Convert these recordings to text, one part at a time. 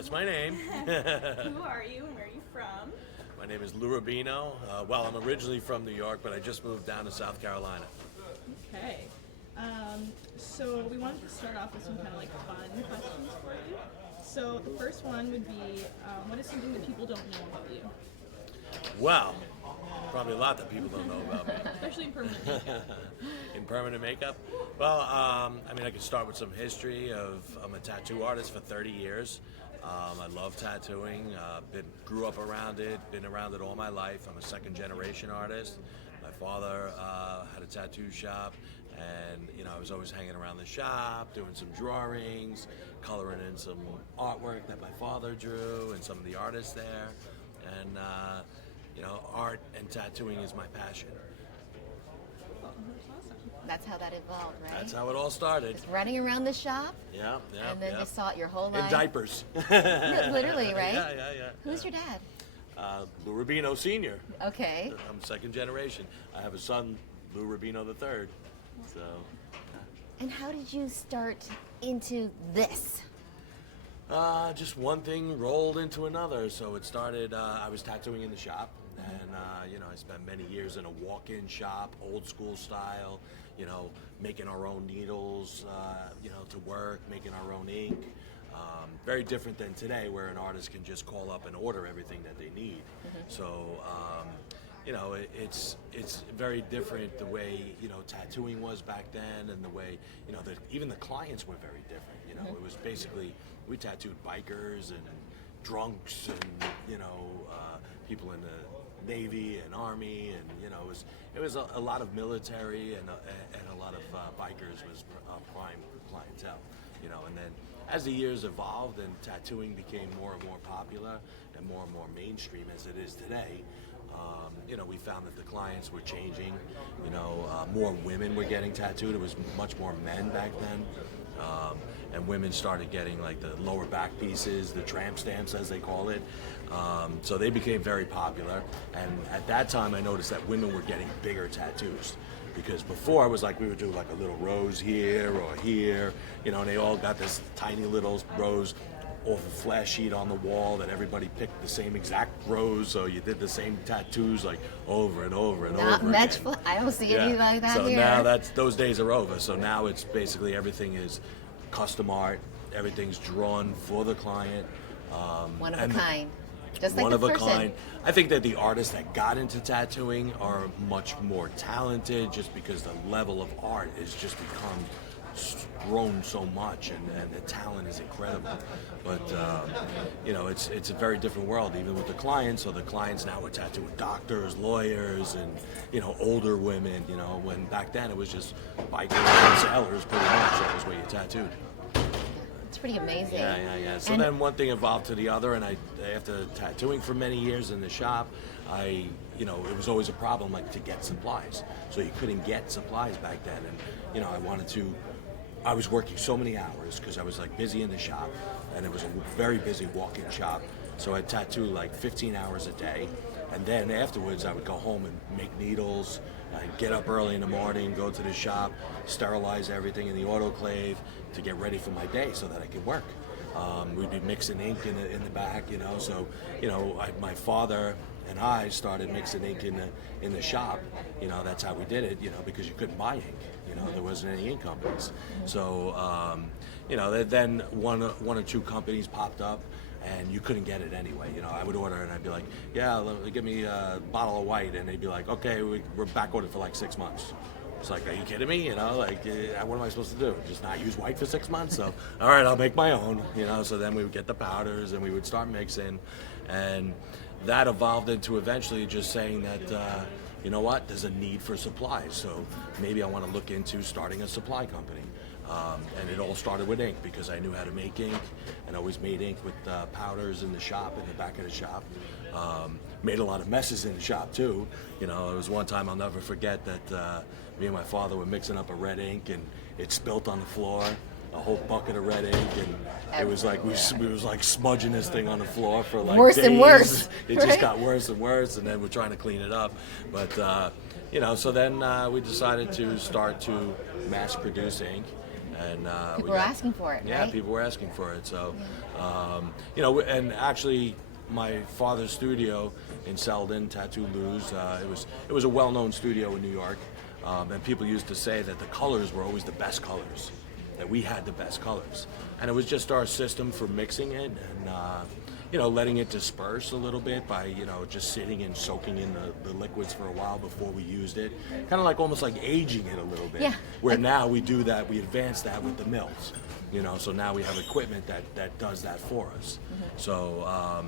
That's my name. Who are you and where are you from? My name is Lou Rubino. Well, I'm originally from New York, but I just moved down to South Carolina. Okay. So we wanted to start off with some kind of like fun questions for you. So the first one would be, what is something that people don't know about you? Well, probably a lot that people don't know about me. Especially in permanent makeup. In permanent makeup? Well, I mean, I could start with some history of, I'm a tattoo artist for 30 years. I love tattooing, grew up around it, been around it all my life. I'm a second generation artist. My father had a tattoo shop, and I was always hanging around the shop, doing some drawings, coloring in some artwork that my father drew and some of the artists there. And art and tattooing is my passion. That's how that evolved, right? That's how it all started. Just running around the shop. Yeah. And then just saw it your whole life. In diapers. Literally, right? Yeah. Who's your dad? Lou Rubino Sr. Okay. I'm second generation. I have a son, Lou Rubino the third. So. And how did you start into this? Just one thing rolled into another. So it started, I was tattooing in the shop, and I spent many years in a walk-in shop, old school style, making our own needles, to work, making our own ink. Very different than today, where an artist can just call up and order everything that they need. So, it's very different the way, tattooing was back then, and the way, even the clients were very different. It was basically, we tattooed bikers and drunks and, people in the Navy and Army, and, it was a lot of military and a lot of bikers was prime clientele, and then as the years evolved and tattooing became more and more popular and more mainstream as it is today, we found that the clients were changing. More women were getting tattooed. It was much more men back then. And women started getting like the lower back pieces, the tramp stamps as they call it. So they became very popular. And at that time I noticed that women were getting bigger tattoos. Because before I was like, we would do like a little rose here or here, and they all got this tiny little rose off a flash sheet on the wall that everybody picked the same exact rose, so you did the same tattoos like over and over and Not over much again. I don't see anything like that so here. now those days are over. So now it's basically everything is custom art, everything's drawn for the client. One of a kind. Just like one the of a person. kind. I think that the artists that got into tattooing are much more talented, just because the level of art has just become grown so much, and the talent is incredible. But it's a very different world, even with the clients. So the clients now are tattooing doctors, lawyers, and older women. When back then it was just bikers and sailors, pretty much. That was where you tattooed. It's pretty amazing. Yeah. So And then one thing evolved to the other, and after tattooing for many years in the shop, it was always a problem, like, to get supplies. So you couldn't get supplies back then, and I was working so many hours because I was like busy in the shop, and it was a very busy walk-in shop. So I'd tattoo like 15 hours a day, and then afterwards I would go home and make needles. I'd get up early in the morning, go to the shop, sterilize everything in the autoclave to get ready for my day so that I could work. We'd be mixing ink in the back, So, my father and I started mixing ink in the shop. That's how we did it. Because you couldn't buy ink. There wasn't any ink companies. So, then one or two companies popped up, and you couldn't get it anyway. I would order and I'd be like, yeah, give me a bottle of white, and they'd be like, okay, we're back ordered for like 6 months. It's like, are you kidding me? What am I supposed to do? Just not use white for 6 months? So, all right, I'll make my own. So then we would get the powders and we would start mixing, and that evolved into eventually just saying that, there's a need for supplies. So maybe I want to look into starting a supply company. And it all started with ink, because I knew how to make ink, and always made ink with powders in the shop, in the back of the shop. Made a lot of messes in the shop too. There was one time I'll never forget that me and my father were mixing up a red ink, and it spilt on the floor, a whole bucket of red ink, and it was like we was like smudging this thing on the floor for like worse days. And worse. It right? just got worse and worse, and then we're trying to clean it up. But so then we decided to start to mass produce ink. and People were asking for it, yeah, right? people were asking for it. So, you know, and actually, my father's studio in Selden, Tattoo Lou's, it was a well-known studio in New York, and people used to say that the colors were always the best colors, that we had the best colors, and it was just our system for mixing it and you know, letting it disperse a little bit by, you know, just sitting and soaking in the liquids for a while before we used it, kind of like almost like aging it a little bit. Yeah. Where now we do that, we advance that with the mills. You know, so now we have equipment that does that for us. So,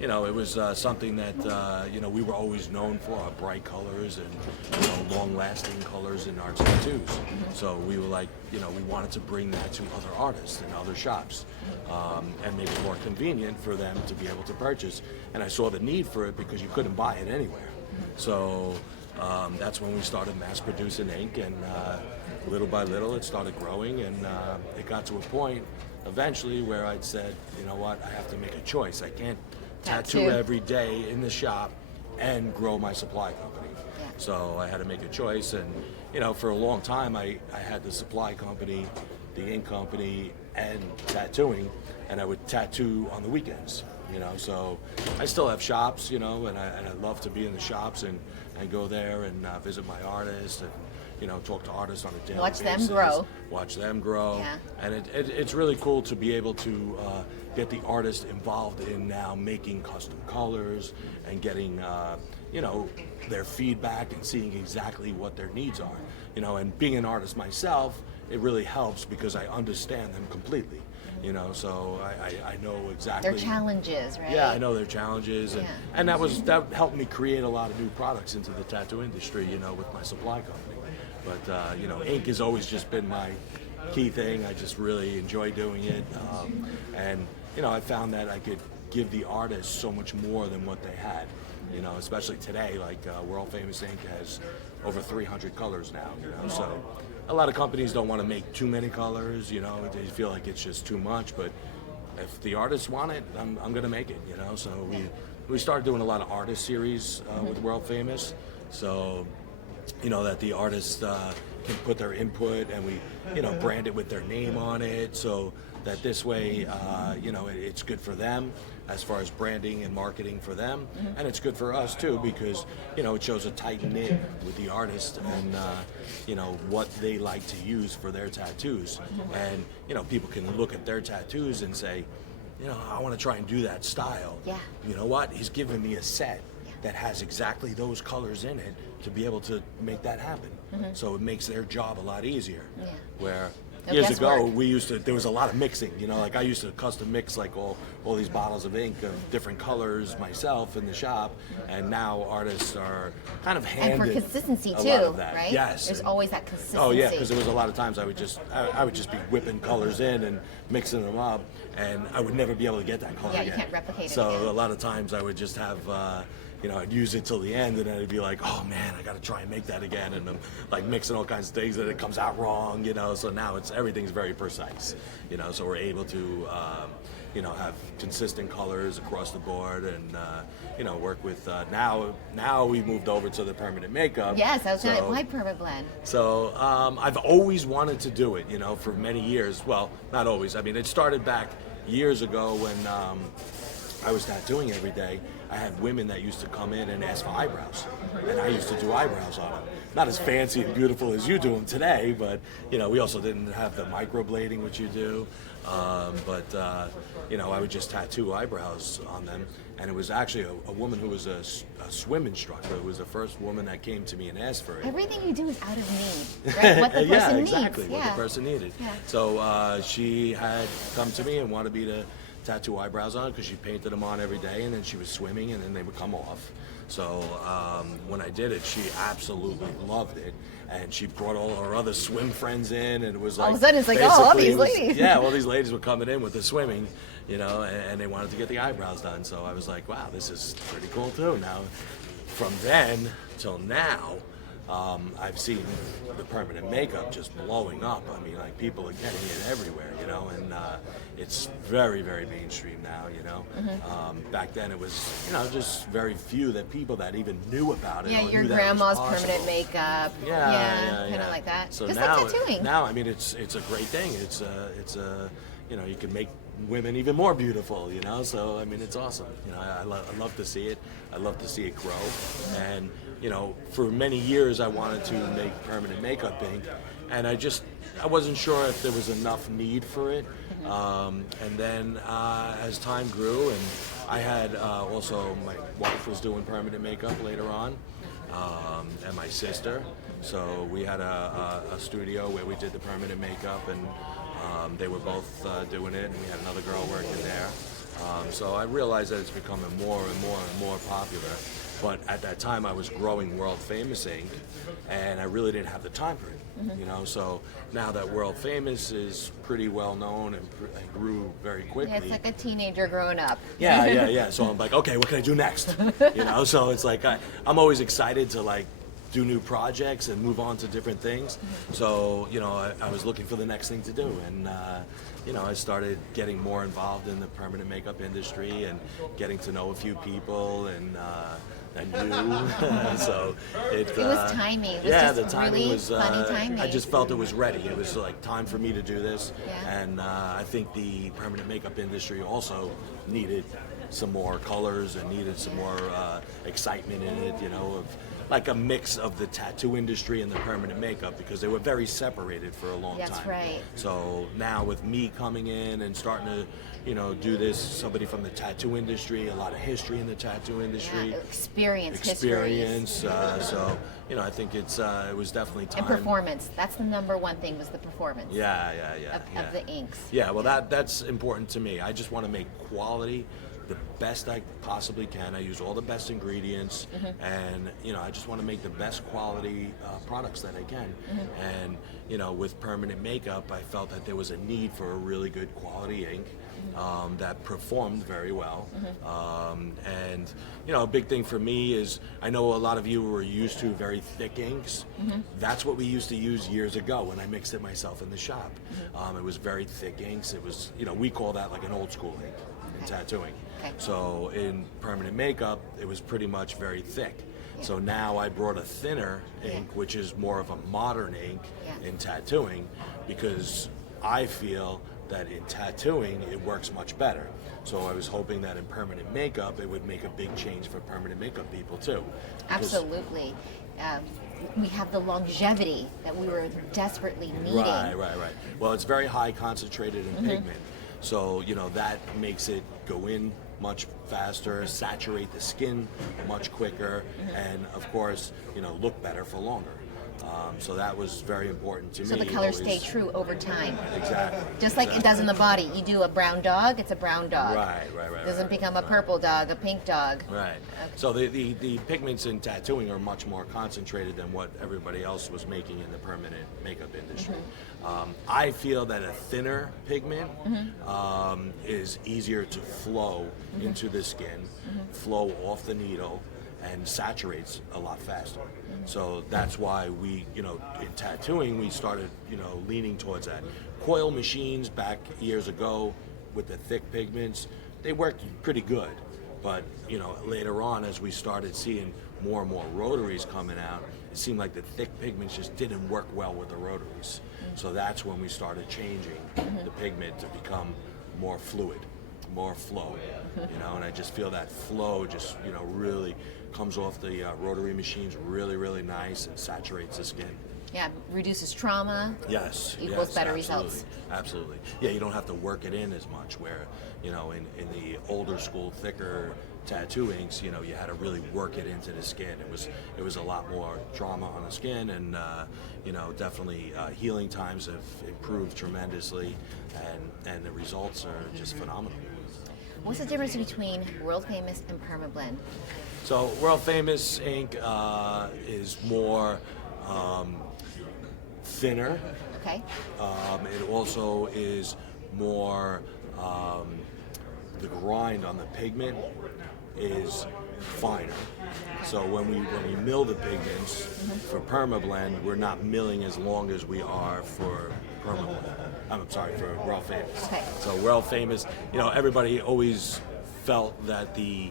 you know, it was something that, you know, we were always known for, our bright colors and, you know, long-lasting colors in our tattoos. So we were like, you know, we wanted to bring that to other artists and other shops and make it more convenient for them to be able to purchase. And I saw the need for it because you couldn't buy it anywhere. So that's when we started mass producing ink, and little by little it started growing, and it got to a point eventually where I'd said, you know what, I have to make a choice. I can't tattoo every day in the shop and grow my supply company. Yeah. So I had to make a choice, and you know, for a long time I had the supply company, the ink company, and tattooing, and I would tattoo on the weekends. You know, so I still have shops, you know, and I love to be in the shops and go there and visit my artists and, you know, talk to artists on a daily basis. Watch them grow. Yeah. And it's really cool to be able to get the artist involved in now making custom colors and getting, you know, their feedback and seeing exactly what their needs are. You know, and being an artist myself, it really helps because I understand them completely. You know, so I know exactly Their challenges, right? Yeah, I know their challenges, and, Yeah. and that helped me create a lot of new products into the tattoo industry, you know, with my supply company. But you know, ink has always just been my key thing. I just really enjoy doing it, and you know, I found that I could give the artists so much more than what they had. You know, especially today, like World Famous Ink has over 300 colors now. You know, so a lot of companies don't want to make too many colors. You know, they feel like it's just too much. But if the artists want it, I'm going to make it. You know, so we started doing a lot of artist series with World Famous. So, you know, that the artists can put their input, and we, you know, brand it with their name on it, so that this way, you know, it's good for them as far as branding and marketing for them, and it's good for us too because, you know, it shows a tight knit with the artist and, you know, what they like to use for their tattoos, and you know, people can look at their tattoos and say, you know, I want to try and do that style. Yeah. You know what? He's giving me a set that has exactly those colors in it to be able to make that happen. So it makes their job a lot easier. Yeah. Where No years guesswork. ago there was a lot of mixing. You know, like I used to custom mix like all these bottles of ink of different colors myself in the shop, and now artists are kind of handed And for consistency a too, lot of that. right? Yes. There's always that consistency. Oh yeah, because there was a lot of times I would just be whipping colors in and mixing them up, and I would never be able to get that color Yeah, you again. can't replicate it So again. a lot of times I would just have, you know, I'd use it till the end, and then I'd be like, oh man, I got to try and make that again, and I'm like mixing all kinds of things, and it comes out wrong, you know. So now everything's very precise, you know. So we're able to, you know, have consistent colors across the board, and you know, work with now we moved over to the permanent makeup. Yes, I was so, going to, why Permablend? So I've always wanted to do it, you know, for many years. Well, not always. I mean, it started back years ago when I was tattooing every day. I had women that used to come in and ask for eyebrows, and I used to do eyebrows on them. Not as fancy and beautiful as you do them today, but you know, we also didn't have the microblading which you do. But you know, I would just tattoo eyebrows on them, and it was actually a woman who was a swim instructor. It was the first woman that came to me and asked for it. Everything you do is out of need, right? What the person Yeah, needs. exactly, what Yeah. the person needed. Yeah. So she had come to me and wanted me to tattoo eyebrows on because she painted them on every day, and then she was swimming, and then they would come off. So when I did it, she absolutely loved it, and she brought all her other swim friends in, and it was like All of a sudden it's like, oh, all basically these it was- ladies. Yeah, all these ladies were coming in with the swimming, you know, and they wanted to get the eyebrows done. So I was like, wow, this is pretty cool too. Now, from then till now, I've seen the permanent makeup just blowing up. I mean, like people are getting it everywhere, you know, and it's very, very mainstream now, you know. Back then it was, you know, just very few people that even knew about it. Yeah, or your knew that it was grandma's possible. permanent makeup. Yeah, kind of like that. So Just now, like tattooing. now, I mean, it's a great thing. It's a, you know, you can make women even more beautiful, you know. So I mean, it's awesome. You know, I love to see it. I love to see it grow. And you know, for many years I wanted to make permanent makeup ink, and I wasn't sure if there was enough need for it. And then as time grew, and I had also my wife was doing permanent makeup later on, and my sister. So we had a studio where we did the permanent makeup, and they were both doing it, and we had another girl working there. So I realized that it's becoming more and more and more popular. But at that time, I was growing world famous ink, and I really didn't have the time for it. You know, so now that world famous is pretty well known and grew very quickly. Yeah, it's like a teenager growing up. Yeah. So I'm like, okay, what can I do next? You know, so it's like I'm always excited to like do new projects and move on to different things. So, you know, I was looking for the next thing to do, and you know, I started getting more involved in the permanent makeup industry and getting to know a few people, and you. So it was timing. It was yeah, just the timing really was. funny timing. I just felt it was ready. It was like time for me to do this, Yeah. and I think the permanent makeup industry also needed some more colors and needed some more excitement in it. You know, of like a mix of the tattoo industry and the permanent makeup, because they were very separated for a long time. That's right. So now with me coming in and starting to, you know, do this, somebody from the tattoo industry, a lot of history in the tattoo industry. Yeah, experience. So, you know, I think it was definitely time. And performance. That's the number one thing, was the performance. Yeah. Of the inks. Yeah, well, that's important to me. I just want to make quality the best I possibly can. I use all the best ingredients, and you know, I just want to make the best quality products that I can. And you know, with permanent makeup, I felt that there was a need for a really good quality ink that performed very well. And you know, a big thing for me is, I know a lot of you were used to very thick inks. That's what we used to use years ago when I mixed it myself in the shop. It was very thick inks. It was, you know, we call that like an old school ink in tattooing. Okay. So in permanent makeup, it was pretty much very thick. So now I brought a thinner ink, which is more of a modern ink in tattooing, because I feel that in tattooing it works much better. So I was hoping that in permanent makeup it would make a big change for permanent makeup people too. Absolutely. We have the longevity that we were desperately needing. Right. Well, it's very high concentrated in pigment. So, you know, that makes it go in much faster, saturate the skin much quicker, and of course, you know, look better for longer. So that was very important to me. So the colors stay true over time. Exactly. Just like it does in the body. You do a brown dog, it's a brown dog. Right. It doesn't become a purple dog, a pink dog. Right. Okay. So the pigments in tattooing are much more concentrated than what everybody else was making in the permanent makeup industry. I feel that a thinner pigment is easier to flow into the skin, flow off the needle, and saturates a lot faster. So that's why we, you know, in tattooing, we started, you know, leaning towards that. Coil machines back years ago with the thick pigments, they worked pretty good. But, you know, later on, as we started seeing more and more rotaries coming out, it seemed like the thick pigments just didn't work well with the rotaries. So that's when we started changing the pigment to become more fluid, more flow, you know, and I just feel that flow just, you know, really comes off the rotary machines really, really nice and saturates the skin. Yeah, reduces trauma. Yes. Equals better absolutely, results. Absolutely. Yeah, you don't have to work it in as much, where, you know, in the older school, thicker tattoo inks, you know, you had to really work it into the skin. It was a lot more trauma on the skin, and you know, definitely healing times have improved tremendously, and the results are just phenomenal. What's the difference between world famous and Permablend? So world famous ink is more thinner. Okay. It also is more, the grind on the pigment is finer. So when we mill the pigments for Permablend, we're not milling as long as we are for Permablend. I'm sorry, for World Famous. Okay. So World Famous, everybody always felt that the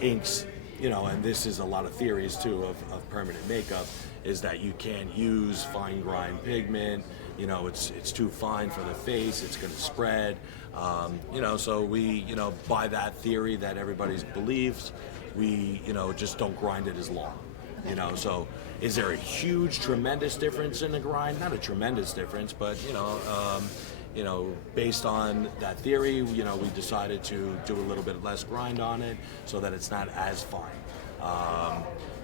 inks, and this is a lot of theories too of permanent makeup, is that you can't use fine grind pigment. It's too fine for the face. It's going to spread. So we, by that theory that everybody's believes, we, just don't grind it as long. So is there a huge, tremendous difference in the grind? Not a tremendous difference, but based on that theory, we decided to do a little bit less grind on it so that it's not as fine.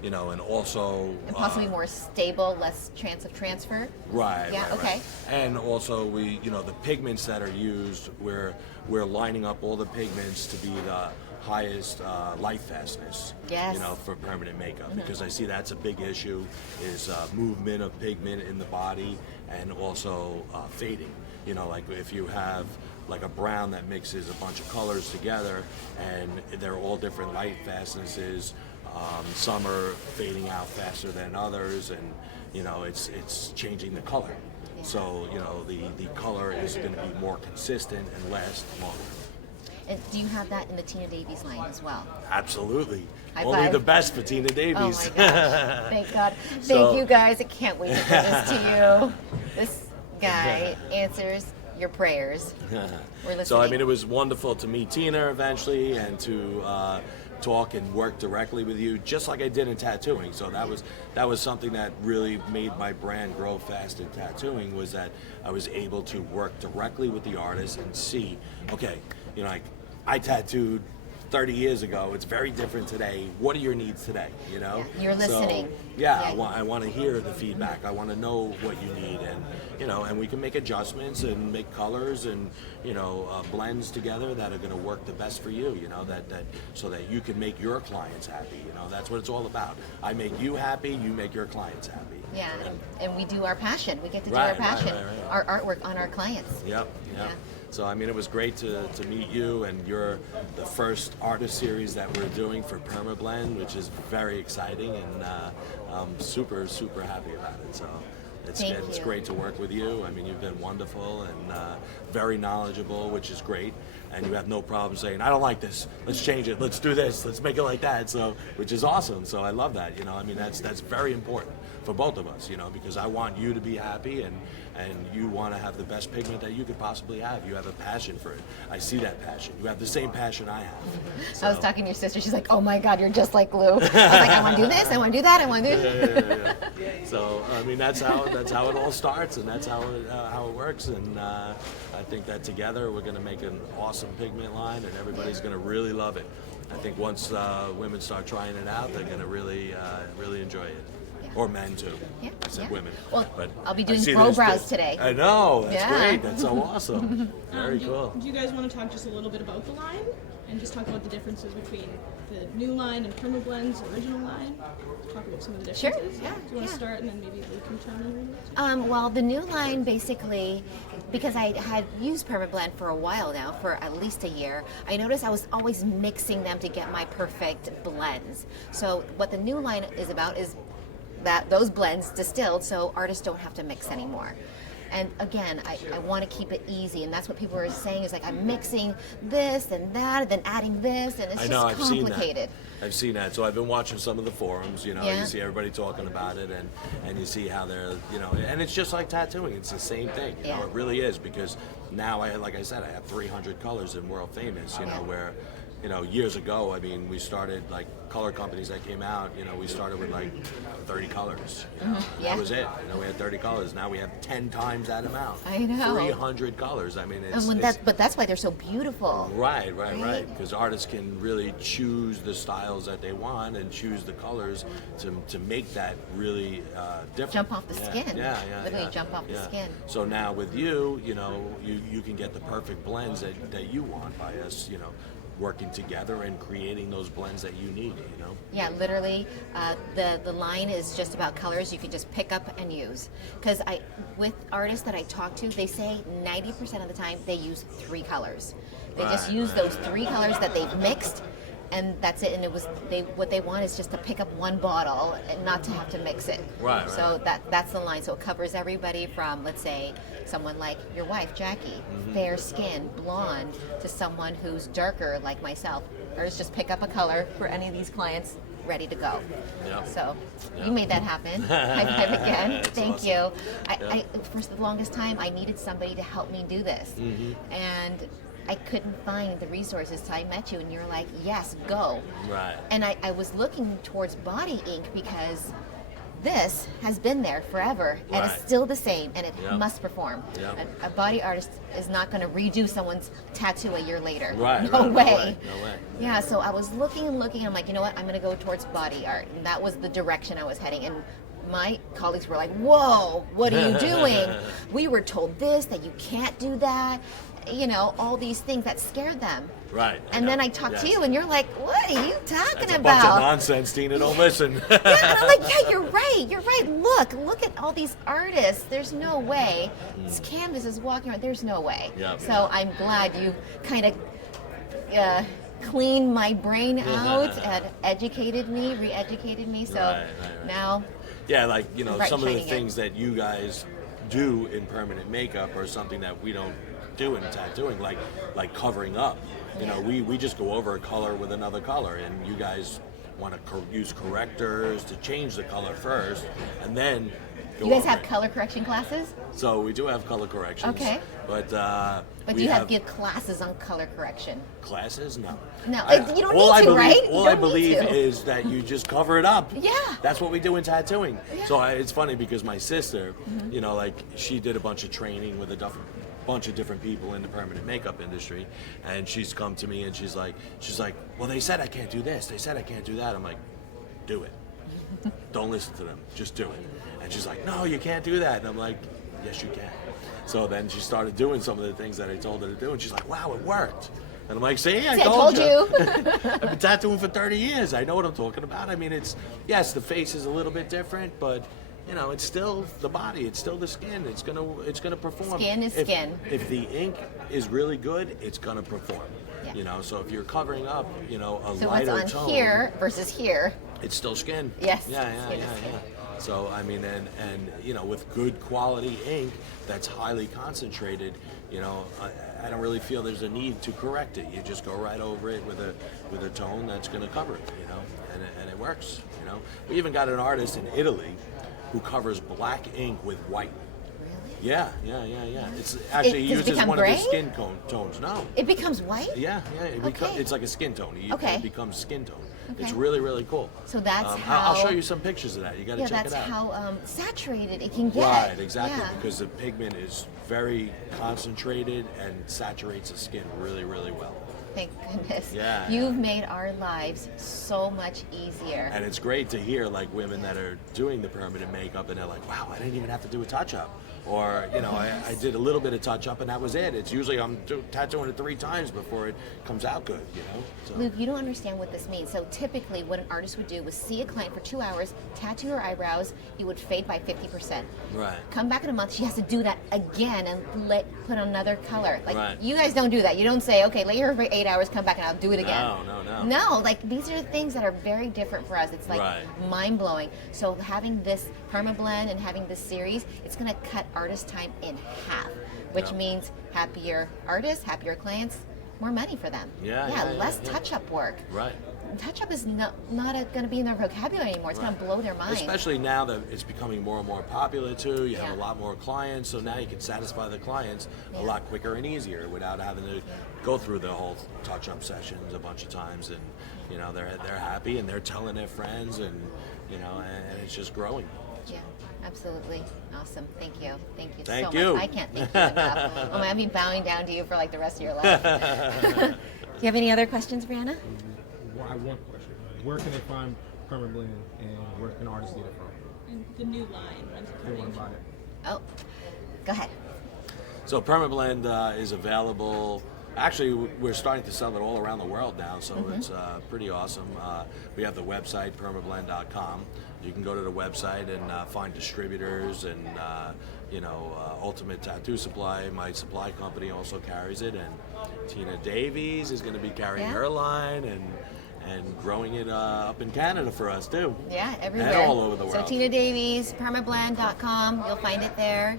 And also And possibly more stable, less chance of transfer. Right. Yeah. Right, Okay. right. And also we, the pigments that are used, we're lining up all the pigments to be the highest light fastness. Yes. For permanent makeup, because I see that's a big issue is movement of pigment in the body and also fading. Like if you have like a brown that mixes a bunch of colors together and they're all different light fastnesses. Some are fading out faster than others, and it's changing the color. Yeah. So the color is going to be more consistent and last longer. And do you have that in the Tina Davies line as well? Absolutely. High Only five. the best for Tina Davies. Oh my gosh! Thank God. So- Thank you guys. I can't wait to give this to you. This guy answers your prayers. We're listening. So it was wonderful to meet Tina eventually and to talk and work directly with you, just like I did in tattooing. So that was something that really made my brand grow fast in tattooing, was that I was able to work directly with the artist and see, okay, like I tattooed 30 years ago. It's very different today. What are your needs today? You're listening. So, Yeah. I want to hear the feedback. I want to know what you need, and and we can make adjustments and make colors and blends together that are going to work the best for you. That so that you can make your clients happy. That's what it's all about. I make you happy. You make your clients happy. Yeah, and we do our passion. We get to do Right, our passion, right. our artwork on our clients. Yep. Yeah. So it was great to meet you, and you're the first artist series that we're doing for Permablend, which is very exciting, and I'm super happy about it. So it's great to work with you. You've been wonderful and very knowledgeable, which is great. And you have no problem saying, I don't like this. Let's change it. Let's do this. Let's make it like that. So, which is awesome. So I love that. That's very important for both of us. Because I want you to be happy, and you want to have the best pigment that you could possibly have. You have a passion for it. I see that passion. You have the same passion I have. So, I was talking to your sister. She's like, "Oh my God, you're just like Lou." I was like, "I want to do this. I want to do that. I want to do." yeah. So that's how it all starts, and that's how it works. And I think that together we're going to make an awesome pigment line, and everybody's going to really love it. I think once women start trying it out, they're going to really enjoy it. Or men too. Yeah, I said yeah. women. Well, but I'll be I doing see brow there's brows the- today. I know. That's Yeah. great. That's so awesome. Very cool. Do you guys want to talk just a little bit about the line and just talk about the differences between the new line and Permablend's original line? Talk about some of the Sure, differences. yeah, Do you want to yeah. start and then maybe Lou can chime in? a little bit? Well, the new line basically, because I had used Permablend for a while now, for at least a year, I noticed I was always mixing them to get my perfect blends. So what the new line is about is that those blends distilled so artists don't have to mix anymore. And again, I want to keep it easy, and that's what people are saying is like, I'm mixing this and that, and then adding this, and it's I know, just I've complicated. I've seen that. So I've been watching some of the forums, Yeah. you see everybody talking about it, and you see how they're, and it's just like tattooing. It's the same thing, Yeah. It really is, because now, like I said, I have 300 colors in World Famous, where, years ago, we started, like, color companies that came out, we started with, like, 30 colors. Yeah. That was it. We had 30 colors. Now we have 10 times that amount. I know. 300 colors. But that's why they're so beautiful. Right. Because artists can really choose the styles that they want and choose the colors to make that really different. Jump off the skin. Yeah. Literally jump off the skin. So now with you, you can get the perfect blends that you want by us, working together and creating those blends that you need, Yeah, literally, the line is just about colors you can just pick up and use. Because with artists that I talk to, they say 90% of the time they use 3 colors. They just use those 3 colors that they've mixed, and that's it. And it was what they want is just to pick up one bottle and not to have to mix it. Right. So that's the line. So it covers everybody from, let's say, someone like your wife, Jackie, fair skin, blonde, to someone who's darker like myself. Or just pick up a color for any of these clients, ready to go. Yep. So Yep. you made that happen. High five again. That's Thank awesome. you. Yeah. For the longest time, I needed somebody to help me do this. And I couldn't find the resources till I met you, and you're like, yes, go. Right. And I was looking towards body ink because this has been there forever, and it's Right. still the same, and it Yep. must perform. Yep. A body artist is not going to redo someone's tattoo a year later. Right. No right. way. No way. Yeah, so I was looking and looking. I'm like, you know what? I'm going to go towards body art, and that was the direction I was heading. And my colleagues were like, "Whoa, what are you doing? We were told this, that you can't do that." You know, all these things that scared them. Right. And then I talked to you, and you're like, "What are you talking That's a about?" bunch of nonsense, Tina. Don't listen. Yeah, and I'm like, "Yeah, you're right. You're right. Look at all these artists. There's no way this canvas is walking around. There's no way." Yep. So I'm glad you kind of cleaned my brain out and educated me, re-educated me. So Right. now, Yeah, like, you know, Right, some of the shining it. things that you guys do in permanent makeup are something that we don't do in tattooing, like covering up. You know, we just go over a color with another color, and you guys want to use correctors to change the color first, and then go you guys over have it. color correction classes, So we do have color corrections. Okay. But but we you have give classes on color correction. classes? No. No, I- you don't all need I to, believe, right? You All I don't need believe to. is that you just cover it up. Yeah. That's what we do in tattooing. Yeah. So it's funny because my sister, you know, like she did a bunch of training with a bunch of different people in the permanent makeup industry, and she's come to me and she's like, well, they said I can't do this. They said I can't do that. I'm like, do it. Don't listen to them. Just do it. And she's like, no, you can't do that. And I'm like, yes, you can. So then she started doing some of the things that I told her to do, and she's like, wow, it worked. And I'm like, see, I See, I told told you. you. I've been tattooing for 30 years. I know what I'm talking about. I mean, yes, the face is a little bit different, but you know, it's still the body. It's still the skin. It's gonna perform. Skin is skin. If the ink is really good, it's gonna perform. Yeah. You know, so if you're covering up, you know, a So what's lighter on tone, here versus here? it's still skin. Yes, Yeah. skin is skin. So I mean, and you know, with good quality ink that's highly concentrated, you know, I don't really feel there's a need to correct it. You just go right over it with a tone that's going to cover it, you know, and it works. You know, we even got an artist in Italy who covers black ink with white. Really? Yeah. It's actually he does it uses become one of his gray? skin tones. No. It becomes white? Yeah. Okay. It's like a skin tone. Okay. It becomes skin tone. Okay. It's really, really cool. So that's I'll show how- you some pictures of that. You got to Yeah, check that's it out. how saturated it can get. Right, exactly, Yeah. because the pigment is very concentrated and saturates the skin really, really well. Thank goodness. Yeah. You've made our lives so much easier. And it's great to hear like women that are doing the permanent makeup and they're like, wow, I didn't even have to do a touch-up. Or, you know, I did a little bit of touch-up and that was it. It's usually I'm tattooing it 3 times before it comes out good, you know? So, Luke, you don't understand what this means. So typically what an artist would do was see a client for 2 hours, tattoo her eyebrows, you would fade by 50%. right. Come back in a month, she has to do that again and put another color. Like, Right. you guys don't do that. You don't say, okay, lay here for 8 hours, come back and I'll do it again. No. No, like these are things that are very different for us. It's like Right. mind-blowing. So having this Permablend and having this series, it's going to cut artist time in half, which Yeah. means happier artists, happier clients, more money for them. Yeah, less touch-up work. Right. Touch-up is not going to be in their vocabulary anymore. It's going to blow their mind. Especially now that it's becoming more and more popular too. You have a Yeah. lot more clients, so now you can satisfy the clients Yeah. a lot quicker and easier without having to go through the whole touch-up sessions a bunch of times. And you know they're happy and they're telling their friends, and you know, and it's just growing. Yeah, absolutely. Awesome. Thank you. Thank you Thank so you. much. I can't thank you enough. I'm going to be bowing down to you for like the rest of your life. Do you have any other questions, Brianna? Well, I have one question. Where can they find Permablend and where can artists get it from? And the new line, when's it If they want coming? to buy it. Oh, go ahead. So Permablend is available. Actually, we're starting to sell it all around the world now, so it's pretty awesome. We have the website, permablend.com. You can go to the website and find distributors and, you know, Ultimate Tattoo Supply, my supply company, also carries it. And Tina Davies is going to be carrying Yeah. her line. and growing it up in Canada for us too. Yeah, everywhere. And all over the So world. Tina Davies, permablend.com, you'll find it there.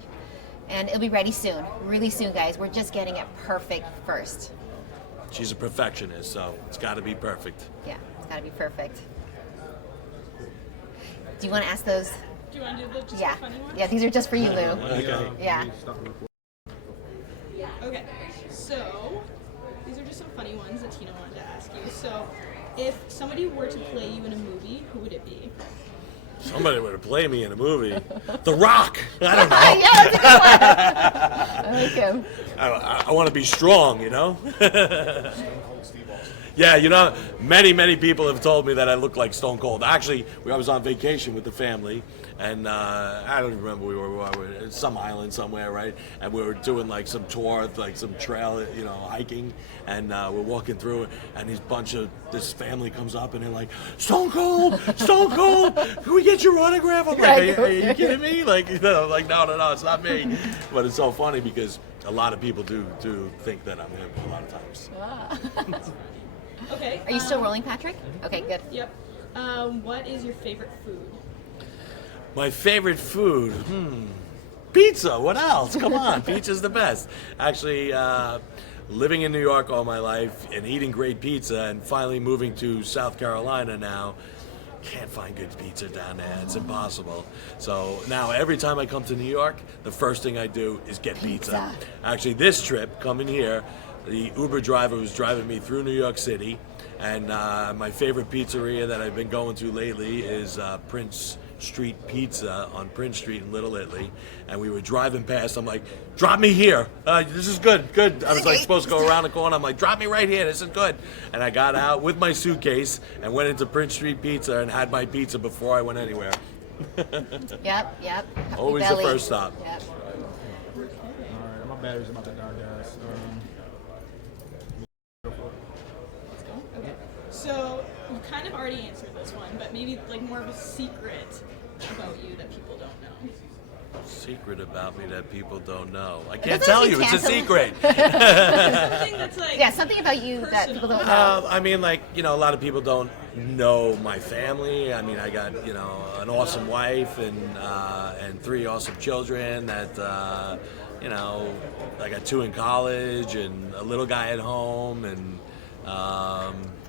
And it'll be ready soon, really soon, guys. We're just getting it perfect first. She's a perfectionist, so it's got to be perfect. Yeah, it's got to be perfect. Do you want to ask those? Do you want to do the just Yeah. the funny ones? Yeah, these are just for you, Lou. Okay. Yeah. Okay, so these are just some funny ones that Tina wanted to ask you. So, if somebody were to play you in a movie, who would it be? Somebody would have played me in a movie. The Rock. I don't know. Yeah, that's a good one. I like him. I want to be strong, you know? Yeah, you know, many people have told me that I look like Stone Cold. Actually, I was on vacation with the family, and I don't remember, we were in some island somewhere, right? And we were doing like some tour, like some trail, you know, hiking, and we're walking through it, and this family comes up, and they're like, Stone Cold, Stone Cold, can we get your autograph? I'm like, are you kidding me? Like, you know, like, no, it's not me. But it's so funny because a lot of people do think that I'm him a lot of times. Okay. Are you still rolling, Patrick? Okay, good. Yep. What is your favorite food? My favorite food? Pizza. What else? Come on, pizza's the best. Actually, living in New York all my life and eating great pizza and finally moving to South Carolina now, can't find good pizza down there. It's impossible. So now every time I come to New York, the first thing I do is get pizza. Actually, this trip, coming here, the Uber driver was driving me through New York City, and my favorite pizzeria that I've been going to lately is Prince Street Pizza on Prince Street in Little Italy. And we were driving past. I'm like, drop me here. This is good. I was like supposed to go around the corner. I'm like, drop me right here. This is good. And I got out with my suitcase and went into Prince Street Pizza and had my pizza before I went anywhere. Yep. Always Belly. the first stop. Yep. All right, my battery's about to die, guys. Okay. So you kind of already answered this one, but maybe like more of a secret about you that people don't know. Secret about me that people don't know. I can't That's tell okay, you. It's a cancel. secret. Something that's like Yeah, something about you that people don't know. I mean, like, you know, a lot of people don't know my family. I mean, I got, you know, an awesome wife and 3 awesome children that, you know, I got 2 in college and a little guy at home and,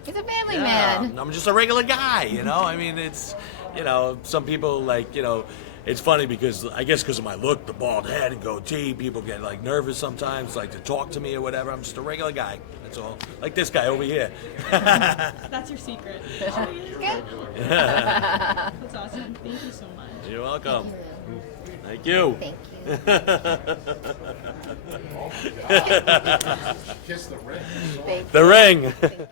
He's a family yeah, man. I'm just a regular guy, you know? I mean, it's, you know, some people, like, you know, it's funny because I guess because of my look, the bald head and goatee, people get like nervous sometimes, like to talk to me or whatever. I'm just a regular guy. That's all. Like this guy over here. that's your secret. Good. That's awesome. Thank you so much. You're welcome. Thank you. Thank you. Kiss the ring. Thank The ring. you.